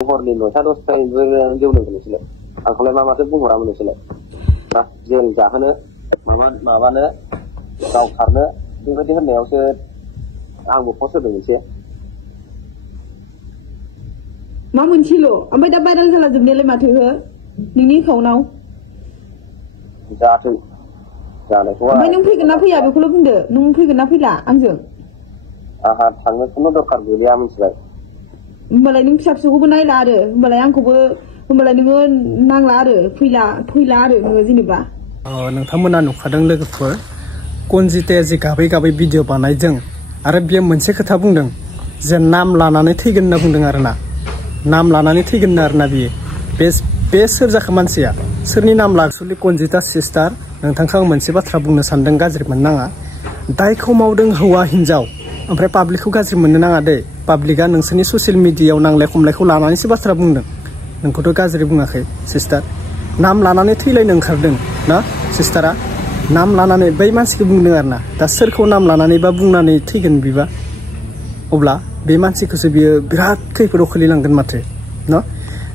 हरनि 9टा 10टानिफ्राय जौदों नोंसोरलाय आंखौलाय मा माथो बुंहरामोन नोंसोरलाय दा जों जाहोनो माबानो गावथारनो बेबायदि होननायावसो आंबो पस्ट होदों मोनसे मा मोनसेल' ओमफ्राय दा भाइराल जाला जोबनायालाय माथो हो नोंनि एकाउन्टआव जाथों जानायखौ ओमफ्राय नों फैगोन ना फैया बेखौल' बुंदो नों फैगोन ना फैला आंजों आहा थांनो खुनु दरखार गैया मिथिबाय होमबालाय नों फिसा फिसौखौबो नायला आरो होमबालाय आंखौबो होमबालाय नोङो नांला आरो फैला आरो नोङो जेनेबा नोंथांमोना नुखादों लोगोफोर कनजिताया जे गाबै गाबै भिडिअ बानायदों आरो बियो मोनसे खोथा बुंदों जे नाम लानानै थैगोन होनना बुंदों आरोना नाम लानानै थैगोन आरोना बियो बे सोर जाखो मानसिया सोरनि नाम एक्चुअली कनजिता सिस्टार नोंथांखौ आं मोनसे बाथ्रा बुंनो सानदों गाज्रि मोननाङा दायखौ मावदों हौवा हिनजाव ओमफ्राय पाब्लिकखौ गाज्रि मोननो नाङा दे पाब्लिकआ नोंसोरनि ससियेल मिडियायाव नांलाय खमलायखौ लानानैसो बाथ्रा बुंदों नोंखौथ' गाज्रि बुङाखै सिस्टार नाम लानानै थैलायनो ओंखारदों ना सिस्टारा नाम लानानै बै मानसिखौ बुंदों आरोना दा सोरखौ नाम लानानै बा बुंनानै थैगोन बिबा अब्ला बे मानसिखौसो बियो बिराद खैफोदाव खोलैलांगोन माथो न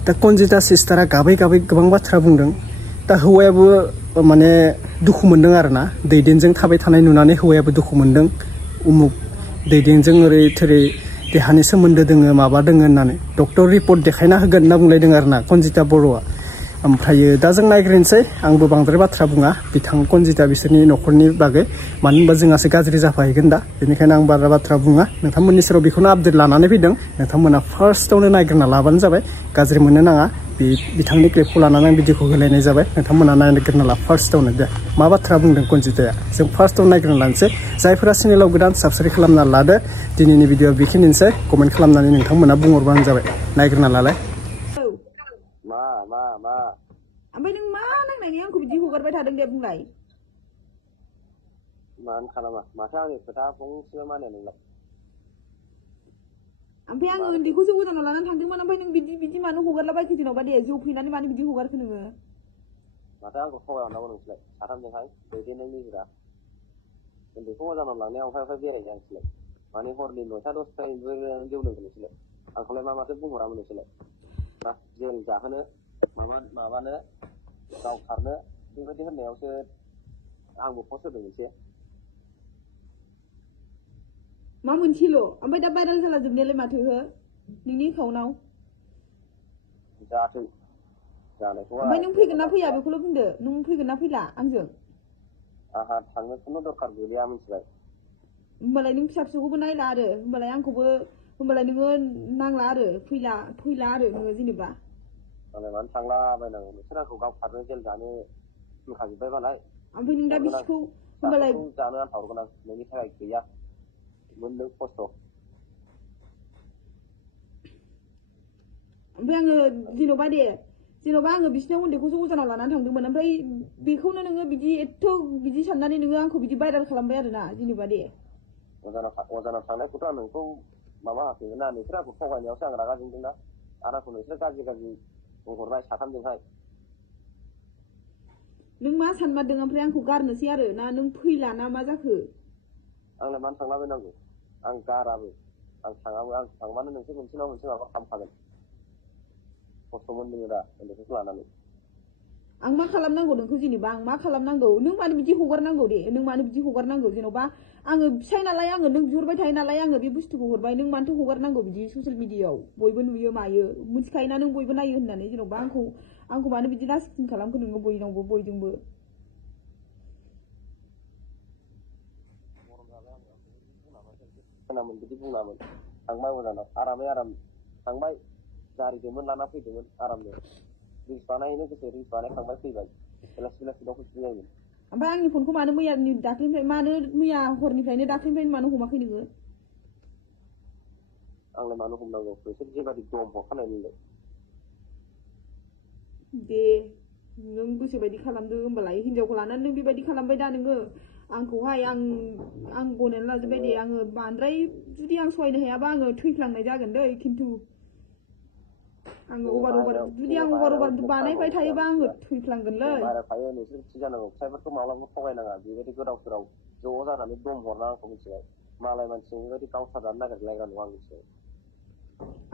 दा कनजिता सिस्टारा गाबै गाबै गोबां बाथ्रा बुंदों दा हौवायाबो माने दुखु मोनदों आरोना दैदेनजों थाबाय थानाय नुनानै हौवायाबो दुखु मोनदों उमुक दैदेनजों ओरै थोरै देहानि सोमोन्दो दोङो माबा दोङो होननानै डक्टर रिपर्ट देखायना होगोन होनना बुंलायदों आरोना कनजिता बर'आ ओमफ्रायो दा जों नायग्रोनोसै आंबो बांद्राय बाथ्रा बुङा बिथां कनजिता बिसोरनि न'खरनि बागै मानो होनबा जोंहासो गाज्रि जाफाहैगोन दा बेनिखायनो आं बारा बाथ्रा बुङा नोंथांमोननि सेराव बेखौनो आपडेट लानानै फैदों नोंथांमोना फार्स्टआवनो नायग्रोना लाबानो जाबाय गाज्रि मोननो नाङा बे बिथांनि क्लिपखौ लानानै आं भिडिअखौ होलायनाय जाबाय नोंथांमोना नायग्रोना ला फार्स्टआवनो दे मा बाथ्रा बुंदों कनजिताया जों फार्स्टआव नायग्रोना लानोसै जायफोरा चेनेलाव गोदान साबस्क्राइब खालामना लादो दिनैनि भिडिअ बेखिनिसै कमेन्ट खालामनानै नोंथांमोना बुंहरबानो जाबाय नायग्रोना लालाय मा ओमफ्राय नों मा नांनायनि आंखौ बिदि हगारबाय थादों दे बुंलाय मानो खालामा माथो आंनि खोथा फंसेबो मानिया नोंलाय ओमफ्राय आङो उन्दैखौसो गोजानाव लानानै थांदोंमोन ओमफ्राय नों बिदि मानो हगारलाबायखो जेन'बा दे जौ फैनानै मानो बिदि हगारखो नोङो माथो आंखौ थगायहरनांगौ नोंसोरलाय साथामजोंहाय दैदेननाय निजिरा उन्दैखौ मोजानाव लांनायाव ओमफ्राय बेरायनो नोंसोरलाय माने हरनि 9टा 10टानिफ्राय जौदों नोंसोरलाय आंखौलाय मा माथो बुंहरामोन नोंसोरलाय दा जों जाहोनो माबानो गावथारनो बेबायदि होननायावसो आंबो पस्ट होदों मोनसे मा मोनसेल' ओमफ्राय दा भाइराल जाला जोबनायालाय माथो हो नोंनि एकाउन्टआव जाथों जानायखौ ओमफ्राय नों फैगोन ना फैया बेखौल' बुंदो नों फैगोन ना फैला आंजों आहा थांनो खुनु दरखार गैया मिथिबाय होमबालाय नों फिसा फिसौखौबो नायला आरो होमबालाय आंखौबो होमबालाय नोङो नांला आरो फैला आरो नोङो जेनेबा मालाय मानो थांलाबायनांगौ नोंसोर आंखौ गावथारनो जेल जानो होनखाजोब्बाय मालाय ओमफ्राय नों दा बिसिखौ होमबालाय जानो आन्था हरगोन आं नोंनि थाखाय गैया मोनदों खस्थ' ओमफ्राय आङो जेन'बा आङो बिसिनाव उन्दैखौसो अजानाव लानानै थांदोंमोन ओमफ्राय बेखौनो नोङो बिदि साननानै नोङो आंखौ बिदि भाइराल खालामबाय आरोना जेनेबा दे अजानाव थांनायखौथ' आं नोंखौ माबा होफिनगोन ना नोंसोर आंखौ थगायनायावसो आं रागा जोंदोंना आरो आंखौ नोंसोर गाज्रि बुंहरनाय साथामजोंहाय नों मा सानमारदों ओमफ्राय आंखौ गारनोसै आरो ना नों फैला ना मा जाखो आंलाय मानो थांलाबायनांगौ आं गाराबो आं थाङाबो आं थांबानो नोंसोर मोनसे नङा मोनसे माबा खालामखागोन खस्थ' मोनदों दा उन्दैफोरखौ लानानै आं मा खालामनांगौ नोंखौ जेनेबा आं मा खालामनांगौ नों मानो बिदि हगारनांगौ दे नों मानो बिदि हगारनांगौ जेन'बा आङो फिसाय नालाय आङो नों बिहरबाय थायो नालाय आङो बे बुस्थुखौ हरबाय नों मानोथो हगारनांगौ बिदि ससियेल मिडियायाव बयबो नुयो मायो मिथिखायोना नों बयबो नायो होननानै जेन'बा आंखौ मानो बिदि लासिं खालामखो नोङो बयजोंबो खोनामोन बिदि बुङामोन थांबाय मोजां आराम थांबाय गारिजोंमोन लाना फैदोंमोन आरामनो रिल्स बानायनो गोसो रिल्स बानायखांबाय फैबाय बेलासि फैफिनलायोमोन ओमफ्राय आंनि फनखौ मानो मैया हरनिफ्रायनो दाख्लैनिफ्रायनो मानो हमाखै नोङो आंलाय मानो हमनांगौ नोंसोर जेबादि दम हरखानाय नोंलाय दे नों गोसोबायदि खालामदो होमबालाय हिनजावखौ लानानै नों बेबायदि खालामबाय दा नोङो आंखौहाय आं गनायनानै लाजोबबाय दे आङो बांद्राय जुदि आं सहायनो हायाबा आङो थैफ्लांनाय जागोन दै खिन्थु आङो अभार जुदि आं अभार बानायबाय थायोबा आङो थैफ्लांगोनलै बाहेरायाव थायो नोंसोर थि जानांगौ फिसायफोरखौ माब्लाबा थगायनाङा बेबायदि गोदाव सोराव ज' जानानै दम हरना आंखौ मिथिबाय मालाय मानसिजों बेबायदि गावथारनानै नागिरलायग्रा नङा आं मिथिबाय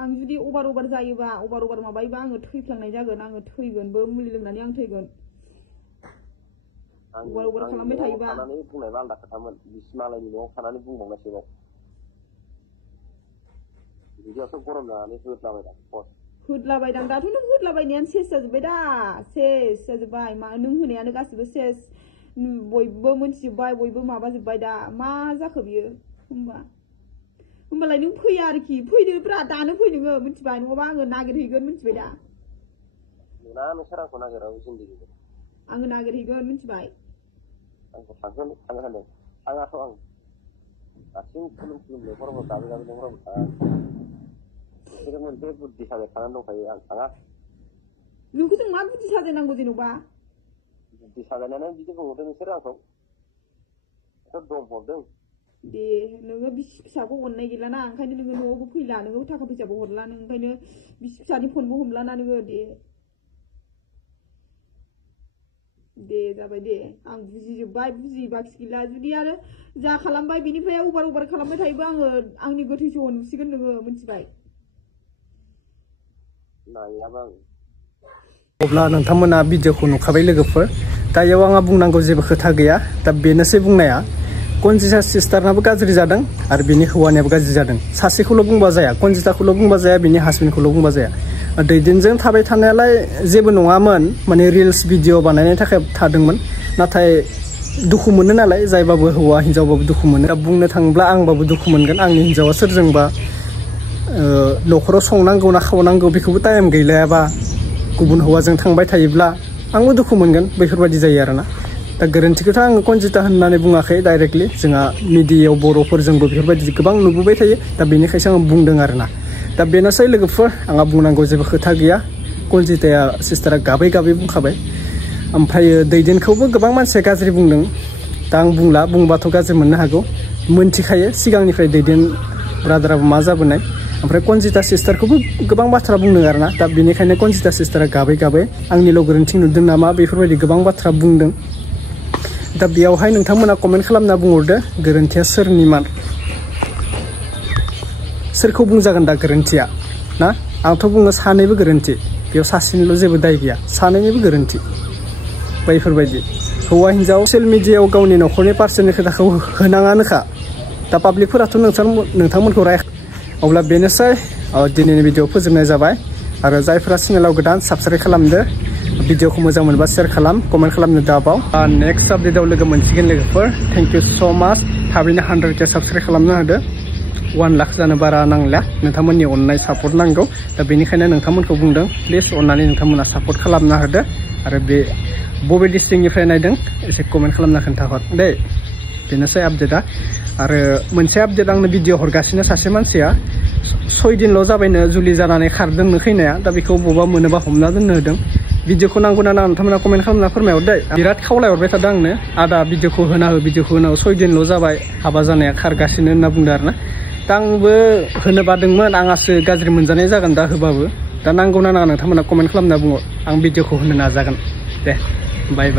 आं जुदि अभार जायोबा अभार माबायोबा आङो थैफ्लांनाय जागोन आङो थैगोनबो मुलि लोंनानै आं थैगोन अभार खालामबाय थायोबा थानानै बुंनायबा आलदा खोथामोन बिसि मालायनि न'आव थानानै बुंबावनायसोबाव बिदियावसो गरम जानानै होदलाबायदां दाथ' नों होदलाबायनायानो सेस जाजोब्बाय दा सेस जाजोब्बाय मा नों होनायानो गासिबो सेस बयबो मोनथिजोब्बाय बयबो माबाजोब्बाय दा मा जाखो बियो होमबालाय नों फैया आरोखि फैदोब्रा दानो फै नोङो मिथिबाय नङाबा आङो नागिरहैगोन मिथिबाय दा नुना नोंसोर आंखौ नागिराबो जिन्दगिखौ आङो नागिरहैगोन मिथिबाय आंखौ थांगोन होनदों थाङाथ' आं दासिम खुलुम लेंहरबो गाबै लेंहरबो थाङा बिसोरो मोनसे बुद्धि साजाय थानानै दंखायो आं थाङा नोंखौ जों मा बुद्धि साजायनांगौ जेन'बा बुद्धि साजायनानै बिदि बुंहरदों नोंसोरो आंखौ दम हरदों दे नोङो बिसि फिसाखौ अननाय गैलाना ओंखायनो नोङो न'आवबो फैला नोङो थाखा फैसाबो हरला नों ओंखायनो बिसि फिसानि फनबो हमलाना नोङो दे जाबाय दे आं बुजिजोब्बाय बुजिबाखि गैला जुदि आरो जा खालामबाय बिनिफ्राय अभार खालामबाय थायोबा आङो आंनि गोथै सह नुसिगोन नोङो मिथिबाय नायाबा अब्ला नोंथांमोना भिडिअखौ नुखाबाय लोगोफोर दायाव आंहा बुंनांगौ जेबो खोथा गैया दा बेनोसै बुंनाया कनजिता सिस्टारनाबो गाज्रि जादों आरो बिनि हौवानियाबो गाज्रि जादों सासेखौल' बुंबा जाया कनजिताखौल' बुंबा जाया बिनि हासबेन्डखौल' बुंबा जाया दैदेनजों थाबाय थानायालाय जेबो नङामोन माने रिल्स भिडिअ बानायनायनि थाखाय थादोंमोन नाथाय दुखु मोनो नालाय जायबाबो हौवा हिन्जावबाबो दुखु मोनो दा बुंनो थाङोब्ला आंबाबो दुखु मोनगोन आंनि हिन्जावा सोरजोंबा न'खराव संनांगौ ना खावनांगौ बेखौबो टाइम गैलायाबा गुबुन हौवाजों थांबाय थायोब्ला आंबो दुखु मोनगोन बेफोरबायदि जायो आरोना दा गोरोन्थिखौथ' आङो कनजिता होननानै बुङाखै डाइरेक्टलि जोंहा मिडियायाव बर'फोरजोंबो बेफोरबायदि गोबां नुबोबाय थायो दा बेनिखायसो आं बुंदों आरोना दा बेनोसै लोगोफोर आंहा बुंनांगौ जेबो खोथा गैया कनजिताया सिस्टारा गाबै बुंखाबाय ओमफ्राय दैदेनखौबो गोबां मानसिया गाज्रि बुंदों दा आं बुंबाथ' गाज्रि मोननो हागौ मोनथिखायो सिगांनिफ्राय दैदेन ब्रादाराबो मा जाबोनाय ओमफ्राय कनजिता सिस्टारखौबो गोबां बाथ्रा बुंदों आरोना दा बेनिखायनो कनजिता सिस्टारा गाबै आंनिल' गोरोन्थि नुदों नामा बेफोरबायदि गोबां बाथ्रा बुंदों दा बेयावहाय नोंथांमोना कमेन्ट खालामना बुंहरदो गोरोन्थिया सोरनिमोन सोरखौ बुंजागोन दा गोरोन्थिया ना आंथ' बुङो सानैबो गोरोन्थि बेयाव सासेनिल' जेबो दाय गैया सानैनिबो गोरोन्थि बैफोरबायदि हौवा हिन्जाव ससियेल मिडियायाव गावनि न'खरनि पार्सनेल खोथाखौ होनाङानोखा दा पाब्लिकफोराथ' नोंथांमोनखौ अब्ला बेनोसै दिनैनि भिडिअ फोजोबनाय जाबाय आरो जायफोरा चेनेलाव गोदान साबस्क्राइब खालामदो भिडिअखौ मोजां मोनबा शेयार खालाम कमेन्ट खालामनो दाबाव नेक्स्ट आपडेटआव लोगो मोनसिगोन लोगोफोर थेंक इउ स' माच थाबैनो 100K साबस्क्राइब खालामनो होदो 1 लाख जानो बारा नांला नोंथांमोननि अननाय सापर्ट नांगौ दा बेनिखायनो नोंथांमोनखौ बुंदों प्लिज अननानै नोंथांमोना सापर्ट खालामनो होदो आरो बे बबे डिस्ट्रिक्टनिफ्राय नायदों एसे कमेन्ट खालामना खोन्थाहर दे बेनोसै आपडेटआ आरो मोनसे आपडेट आंनो भिडिअ हरगासिनो सासे मानसिया 6 दिनल' जाबायनो जुलि जानानै खारदोंनो खैनाया दा बेखौ बबेबा मोनोबा हमना दोननो होदों भिडिअखौ नांगौ ना नोंथांमोना कमेन्ट खालामना फोरमायहरदो बिराद खावलायहरबाय थादों आंनो आदा भिडिअखौ होना हो 6 दिनल' जाबाय हाबा जानाया खारगासिनो होनना बुंदों आरोना दा आंबो होनो बादोंमोन आंहासो गाज्रि मोनजानाय जागोन दा होबाबो दा नांगौ ना नाङा नोंथांमोना कमेन्ट खालामना बुङो आं भिडिअखौ होनो नाजागोन दे बाय